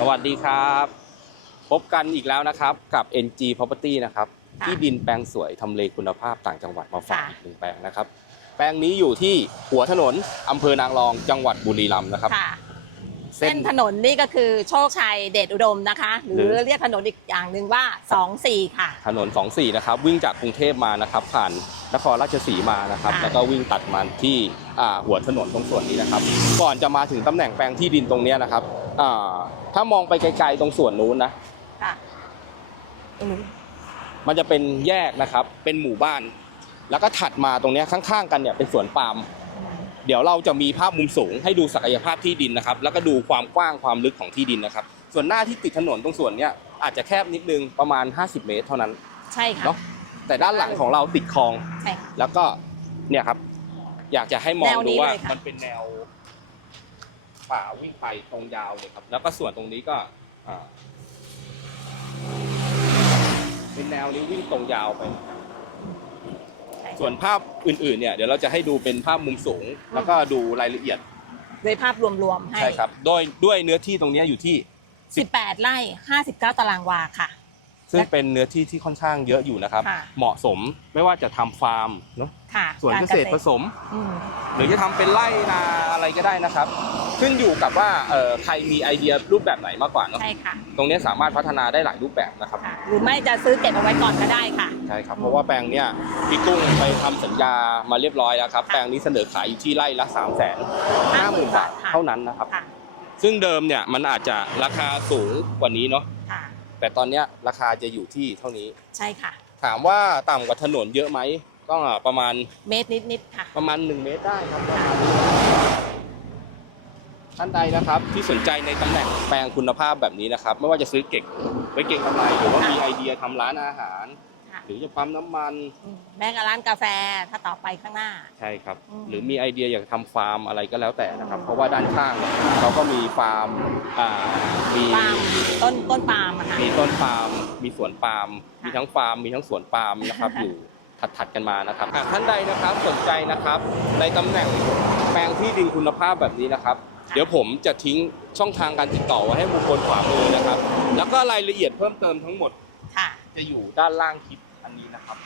สวัสดีครับ พบกันอีกแล้วนะครับกับ NG Property นะครับค่ะที่ดินแปลงสวยทำเลคุณภาพต่างจังหวัดมาฝากค่ะอีกหนึ่งแปลงนะครับ แปลงนี้อยู่ที่หัวถนนอำเภอนางรองจังหวัดบุรีรัมย์นะครับ ค่ะ เส้เส้นนถนนนี่ก็คือโชคชัยเดชอุดมนะคะหรือหรือเรียกถนนอีกอย่างหนึ่งว่า 24 ค่ะ ถนน 24 นะครับ วิ่งจากกรุงเทพมานะครับ ผ่านนครราชสีมานะครับค่ะแล้วก็วิ่งตัดมาที่อ่าหัวถนนตรงส่วนนี้นะครับ ก่อนจะมาถึงตำแหน่งแปลงที่ดินตรงเนี้ยนะครับอ่าถ้ามองไปไกลๆตรงส่วนนู้นนะค่ะอืมมันจะเป็นแยกนะครับ เป็นหมู่บ้าน แล้วก็ถัดมาตรงเนี้ยข้างๆ กันเนี่ยเป็นสวนปาล์ม เดี๋ยวเราจะมีภาพมุมสูงให้ดูศักยภาพที่ดินนะครับ แล้วก็ดูความกว้างความลึกของที่ดินนะครับ ส่วนหน้าที่ติดถนนตรงส่วนเนี้ยอาจจะแคบนิดนึงประมาณ 50 เมตรเท่านั้นใช่ค่ะเนอะแต่ด้านหลังของเราติดคลอง ใช่ค่ะ แล้วก็เนี่ยครับ อยากจะให้มองแนวนี้ดูว่าเลยค่ะ มันเป็นแนว ป่าวิ่งไปตรงยาวเลยครับ แล้วก็ส่วนตรงนี้ก็อ่าเป็นแนวนี้วิ่งตรงยาวไปใช่ ส่วนภาพอื่นๆเนี่ยเดี๋ยวเราจะให้ดูเป็นภาพมุมสูง แล้วก็ดูรายละเอียดโดยภาพรวมๆให้ใช่ครับโดยด้วยเนื้อที่ตรงเนี้ยอยู่ที่ 18 ไร่ 59 ตารางวาค่ะ ซึ่งเป็นเนื้อที่ที่ค่อนข้างเยอะอยู่นะครับ ค่ะ เหมาะสมไม่ว่าจะทำฟาร์มเนาะค่ะสวนเกษตรผสม อืม หรือจะทำเป็นไร่นาอะไรก็ได้นะครับ ขึ้นอยู่กับว่าเอ่อใครมีไอเดียรูปแบบไหนมากกว่าเนาะใช่ค่ะตรงเนี้ยสามารถพัฒนาได้หลายรูปแบบนะครับ ค่ะ หรือไม่จะซื้อเก็บเอาไว้ก่อนก็ได้ค่ะใช่ครับเพราะว่าแปลงเนี้ยพี่กุ้งไปทำสัญญามาเรียบร้อยแล้วครับแปลงนี้เสนอขายอยู่ที่ไร่ละ3 5 0 0 0 0 50,000บาทค่ะเท่านั้นนะครับค่ะซึ่งเดิมเนี่ยมันอาจจะราคาสูงกว่านี้เนาะค่ะแต่ตอนเนี้ยราคาจะอยู่ที่เท่านี้ใช่ค่ะ ถามว่าต่ำกว่าถนนเยอะไหมก็ประมาณเมตรนิดๆค่ะ ประมาณ 1 เมตรได้ครับประมาณนี้ท่านใดนะครับที่สนใจในตำแหน่งแปลงคุณภาพแบบนี้นะครับ ไม่ว่าจะซื้อเก่งไว้เก่งกำไรหรือว่าค่ะมีไอเดียทำร้านอาหารค่ะ หรือจะปั๊มน้ำมัน อืมแม้กระร้านกาแฟถ้าต่อไปข้างหน้า ใช่ครับ อืมหรือมีไอเดียอยากทำฟาร์มอะไรก็แล้วแต่นะครับอืมเพราะว่าด้านข้างเนี่ยเขาก็มีฟาร์มอ่ามีปาล์มต้นต้นปาล์มอะค่ะ มีต้นปาล์มมีสวนปาล์มค่ะมีทั้งฟาร์มมีทั้งสวนปาล์มนะครับ อยู่ถัดๆกันมานะครับหากท่านใดนะครับสนใจนะครับ ในตำแหน่งแปลงที่ดินคุณภาพแบบนี้นะครับ เดี๋ยวผมจะทิ้งช่องทางการติดต่อไว้ให้บุคคลขวามือนะครับ แล้วก็รายละเอียดเพิ่มเติมทั้งหมดค่ะ จะอยู่ด้านล่างคลิป อันนี้นะครับ